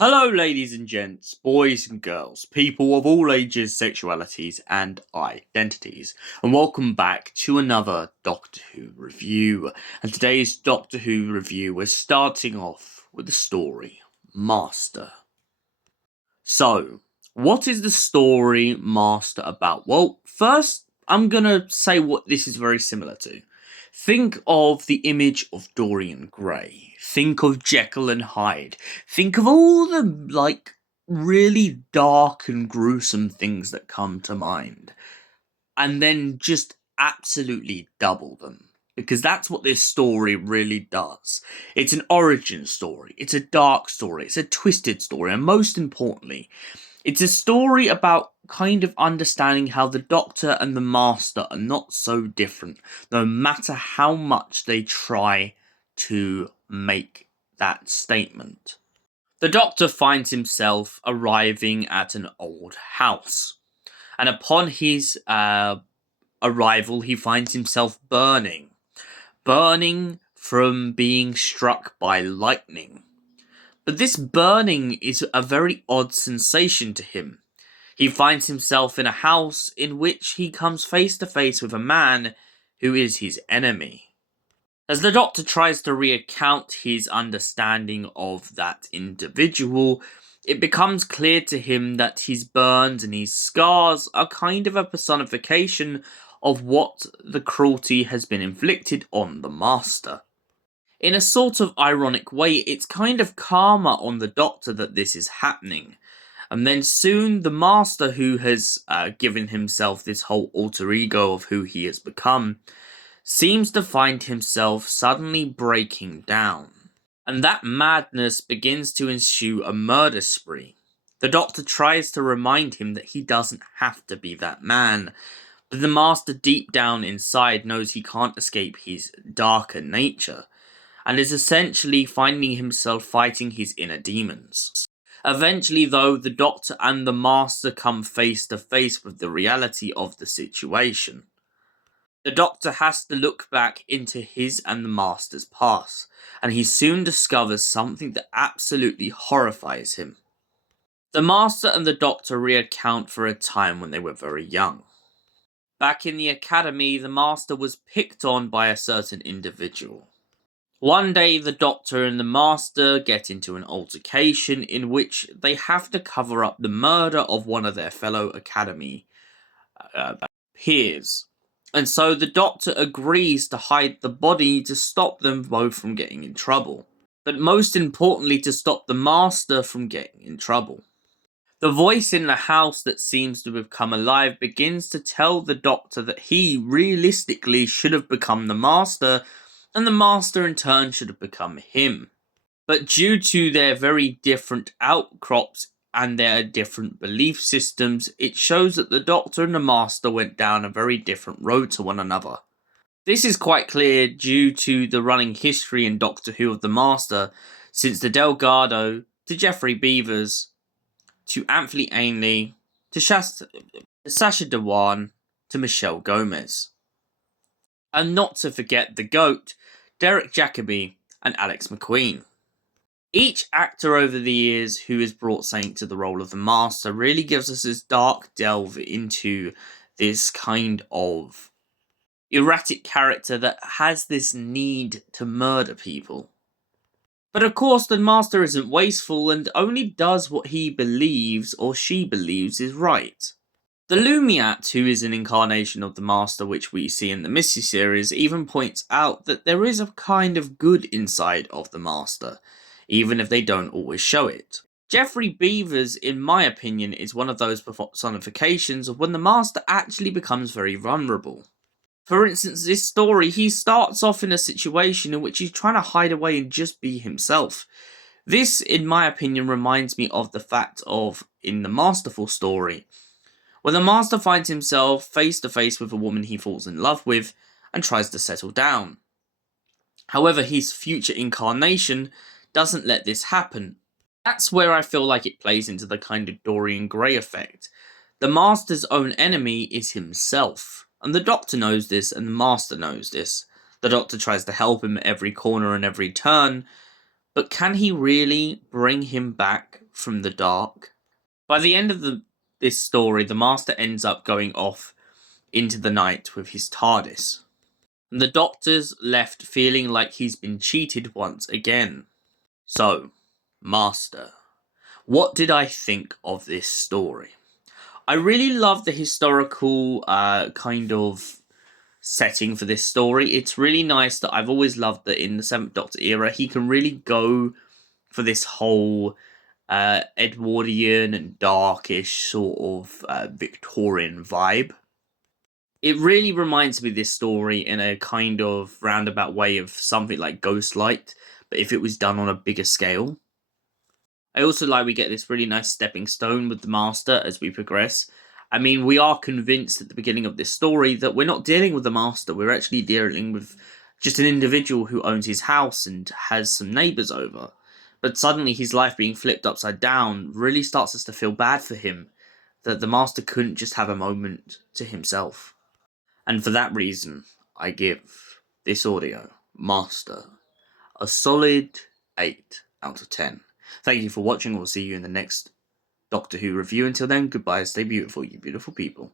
Hello ladies and gents, boys and girls, people of all ages, sexualities and identities, and welcome back to another Doctor Who review. And today's Doctor Who review we're starting off with the story Master. So, what is the story Master about? Well, first I'm gonna say what this is very similar to. Think of the image of Dorian Gray. Think of Jekyll and Hyde. Think of all the, really dark and gruesome things that come to mind. And then just absolutely double them. Because that's what this story really does. It's an origin story. It's a dark story. It's a twisted story. And most importantly, it's a story about kind of understanding how the Doctor and the Master are not so different, no matter how much they try to make that statement. The Doctor finds himself arriving at an old house, and upon his arrival, he finds himself burning from being struck by lightning. But this burning is a very odd sensation to him. He finds himself in a house in which he comes face to face with a man who is his enemy. As the Doctor tries to recount his understanding of that individual, it becomes clear to him that his burns and his scars are kind of a personification of what the cruelty has been inflicted on the Master. In a sort of ironic way, it's kind of karma on the Doctor that this is happening. And then soon the Master, who has given himself this whole alter ego of who he has become, seems to find himself suddenly breaking down. And that madness begins to ensue a murder spree. The Doctor tries to remind him that he doesn't have to be that man, but the Master deep down inside knows he can't escape his darker nature, and is essentially finding himself fighting his inner demons. Eventually, though, the Doctor and the Master come face to face with the reality of the situation. The Doctor has to look back into his and the Master's past, and he soon discovers something that absolutely horrifies him. The Master and the Doctor recount for a time when they were very young. Back in the academy, the Master was picked on by a certain individual. One day, the Doctor and the Master get into an altercation in which they have to cover up the murder of one of their fellow Academy peers. And so the Doctor agrees to hide the body to stop them both from getting in trouble. But most importantly, to stop the Master from getting in trouble. The voice in the house that seems to have come alive begins to tell the Doctor that he realistically should have become the Master, and the Master in turn should have become him. But due to their very different outcrops and their different belief systems, it shows that the Doctor and the Master went down a very different road to one another. This is quite clear due to the running history in Doctor Who of the Master, since the Delgado, to Geoffrey Beevers, to Anthony Ainley, to Sacha Dhawan, to Michelle Gomez. And not to forget the GOAT, Derek Jacobi and Alex McQueen. Each actor over the years who has brought something to the role of the Master really gives us this dark delve into this kind of erratic character that has this need to murder people. But of course, the Master isn't wasteful and only does what he believes or she believes is right. The Lumiat, who is an incarnation of the Master which we see in the Missy series, even points out that there is a kind of good inside of the Master, even if they don't always show it. Geoffrey Beevers, in my opinion, is one of those personifications of when the Master actually becomes very vulnerable. For instance, this story, he starts off in a situation in which he's trying to hide away and just be himself. This, in my opinion, reminds me of the fact of, in the Masterful story, where the Master finds himself face to face with a woman he falls in love with and tries to settle down. However, his future incarnation doesn't let this happen. That's where I feel like it plays into the kind of Dorian Gray effect. The Master's own enemy is himself, and the Doctor knows this, and the Master knows this. The Doctor tries to help him at every corner and every turn, but can he really bring him back from the dark? By the end of this story, the Master ends up going off into the night with his TARDIS. And the Doctor's left feeling like he's been cheated once again. So, Master, what did I think of this story? I really love the historical kind of setting for this story. It's really nice that I've always loved that in the 7th Doctor era, he can really go for this whole Edwardian and darkish sort of Victorian vibe. It really reminds me of this story in a kind of roundabout way of something like Ghostlight, but if it was done on a bigger scale. I also like we get this really nice stepping stone with the Master as we progress. I mean, we are convinced at the beginning of this story that we're not dealing with the Master, we're actually dealing with just an individual who owns his house and has some neighbours over. But suddenly his life being flipped upside down really starts us to feel bad for him, that the Master couldn't just have a moment to himself. And for that reason, I give this audio, Master, a solid 8 out of 10. Thank you for watching. We'll see you in the next Doctor Who review. Until then, goodbye, stay beautiful, you beautiful people.